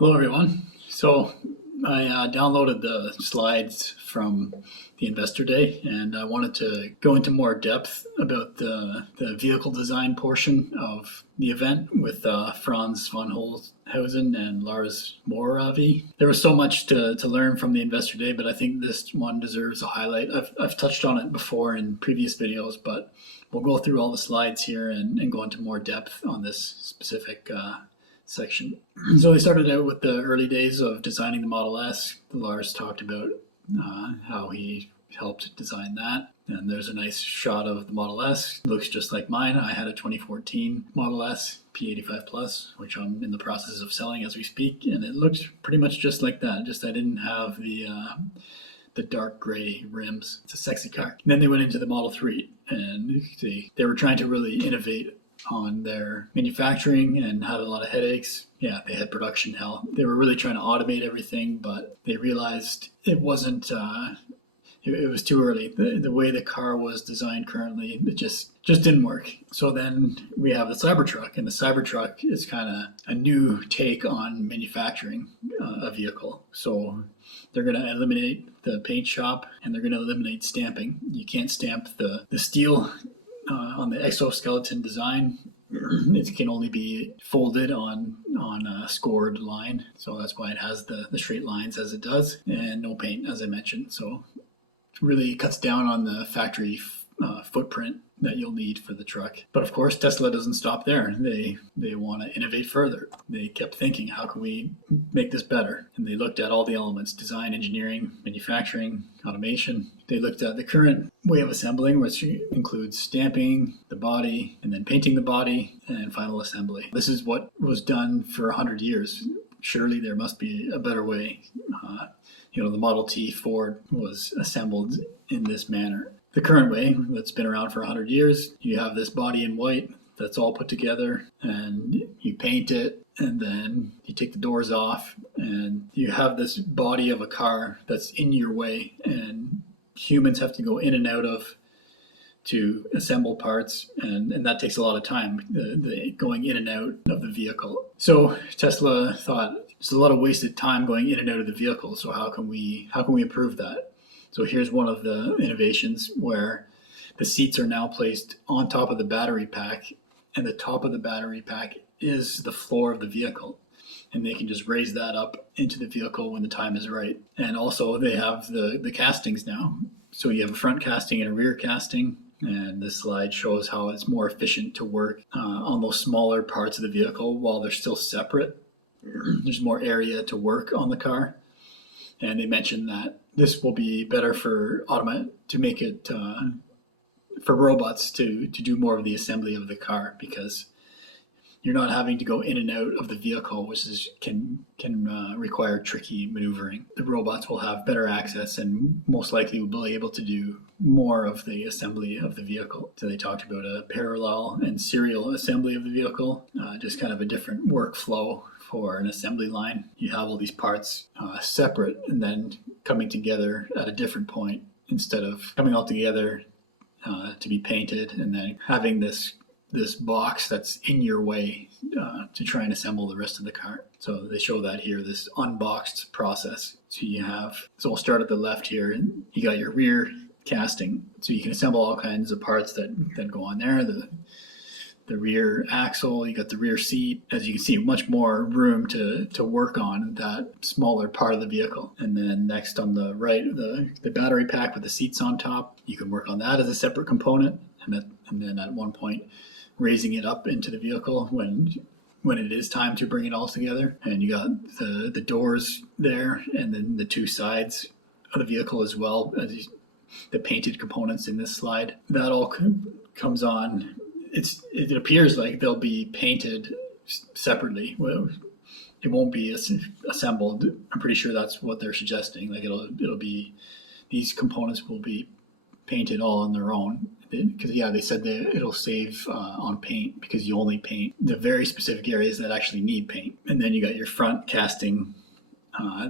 Hello, everyone. So I downloaded the slides from the Investor Day, and I wanted to go into more depth about the vehicle design portion of the event with Franz von Holzhausen and Lars Moravi. There was so much to learn from the Investor Day, but I think this one deserves a highlight. I've touched on it before in previous videos, but we'll go through all the slides here and go into more depth on this specific section. So they started out with the early days of designing the Model S. Lars talked about how he helped design that. And there's a nice shot of the Model S. It looks just like mine. I had a 2014 Model S P85 Plus, which I'm in the process of selling as we speak. And it looks pretty much just like that. Just I didn't have the dark gray rims. It's a sexy car. And then they went into the Model 3, and they were trying to really innovate on their manufacturing and had a lot of headaches. Yeah, they had production hell. They were really trying to automate everything, but they realized it wasn't, it was too early. The way the car was designed currently, it just didn't work. So then we have the Cybertruck, and the Cybertruck is kind of a new take on manufacturing a vehicle. So they're going to eliminate the paint shop, and they're going to eliminate stamping. You can't stamp the steel on the exoskeleton design. It can only be folded on a scored line, so that's why it has the straight lines as it does, and no paint, as I mentioned. So it really cuts down on the factory footprint that you'll need for the truck. But of course, Tesla doesn't stop there. They want to innovate further. They kept thinking, how can we make this better? And they looked at all the elements: design, engineering, manufacturing, automation. They looked at the current way of assembling, which includes stamping the body and then painting the body and final assembly. This is what was done for 100 years. Surely there must be a better way. The Model T Ford was assembled in this manner. The current way that's been around for 100 years, you have this body in white that's all put together, and you paint it, and then you take the doors off, and you have this body of a car that's in your way, and humans have to go in and out of to assemble parts, and that takes a lot of time, the going in and out of the vehicle. So Tesla thought there's a lot of wasted time going in and out of the vehicle, so how can we improve that? So here's one of the innovations where the seats are now placed on top of the battery pack, and the top of the battery pack is the floor of the vehicle. And they can just raise that up into the vehicle when the time is right. And also they have the castings now. So you have a front casting and a rear casting. And this slide shows how it's more efficient to work on those smaller parts of the vehicle while they're still separate. There's more area to work on the car. And they mentioned that this will be better for to make it for robots to do more of the assembly of the car, because you're not having to go in and out of the vehicle, which can require tricky maneuvering. The robots will have better access and most likely will be able to do more of the assembly of the vehicle. So they talked about a parallel and serial assembly of the vehicle, just kind of a different workflow for an assembly line. You have all these parts separate and then coming together at a different point, instead of coming all together to be painted and then having this box that's in your way to try and assemble the rest of the car. So they show that here, this unboxed process. So we'll start at the left here, and you got your rear casting. So you can assemble all kinds of parts that go on there. The rear axle, you got the rear seat. As you can see, much more room to work on that smaller part of the vehicle. And then next on the right, the battery pack with the seats on top, you can work on that as a separate component. And then at one point, raising it up into the vehicle when it is time to bring it all together. And you got the doors there, and then the two sides of the vehicle as well, as the painted components in this slide. That all comes on. It appears like they'll be painted separately. Well, it won't be assembled. I'm pretty sure that's what they're suggesting. Like it'll be, these components will be painted all on their own. Because they said that it'll save on paint, because you only paint the very specific areas that actually need paint. And then you got your front casting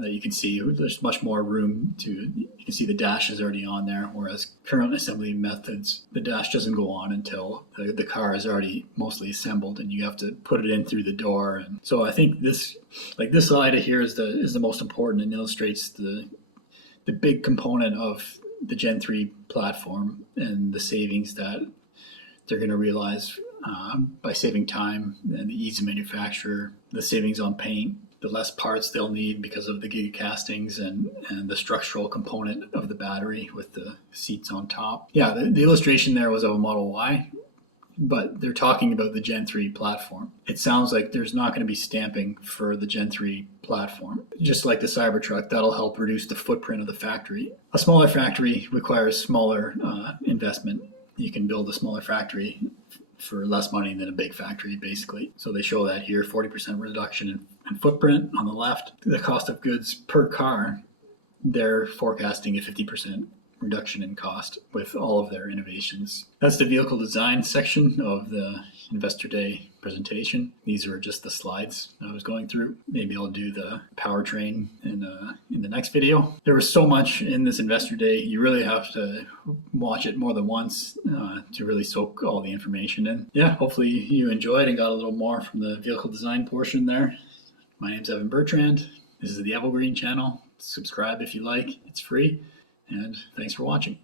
that you can see there's much more room you can see the dash is already on there, whereas current assembly methods, the dash doesn't go on until the car is already mostly assembled and you have to put it in through the door. And so I think this slide here is the most important and illustrates the big component of the Gen 3 platform and the savings that they're going to realize by saving time and the ease of manufacture, the savings on paint, the less parts they'll need because of the giga castings and the structural component of the battery with the seats on top. Yeah, the illustration there was of a Model Y, but they're talking about the Gen 3 platform. It sounds like there's not going to be stamping for the Gen 3 platform. Just like the Cybertruck, that'll help reduce the footprint of the factory. A smaller factory requires smaller investment. You can build a smaller factory for less money than a big factory, basically. So they show that here, 40% reduction in footprint on the left. The cost of goods per car, they're forecasting a 50% reduction in cost with all of their innovations. That's the vehicle design section of the Investor Day presentation. These are just the slides I was going through. Maybe I'll do the powertrain in the next video. There was so much in this Investor Day, you really have to watch it more than once to really soak all the information in. Yeah, hopefully you enjoyed and got a little more from the vehicle design portion there. My name's Evan Bertrand. This is the Evergreen channel. Subscribe if you like. It's free. And thanks for watching.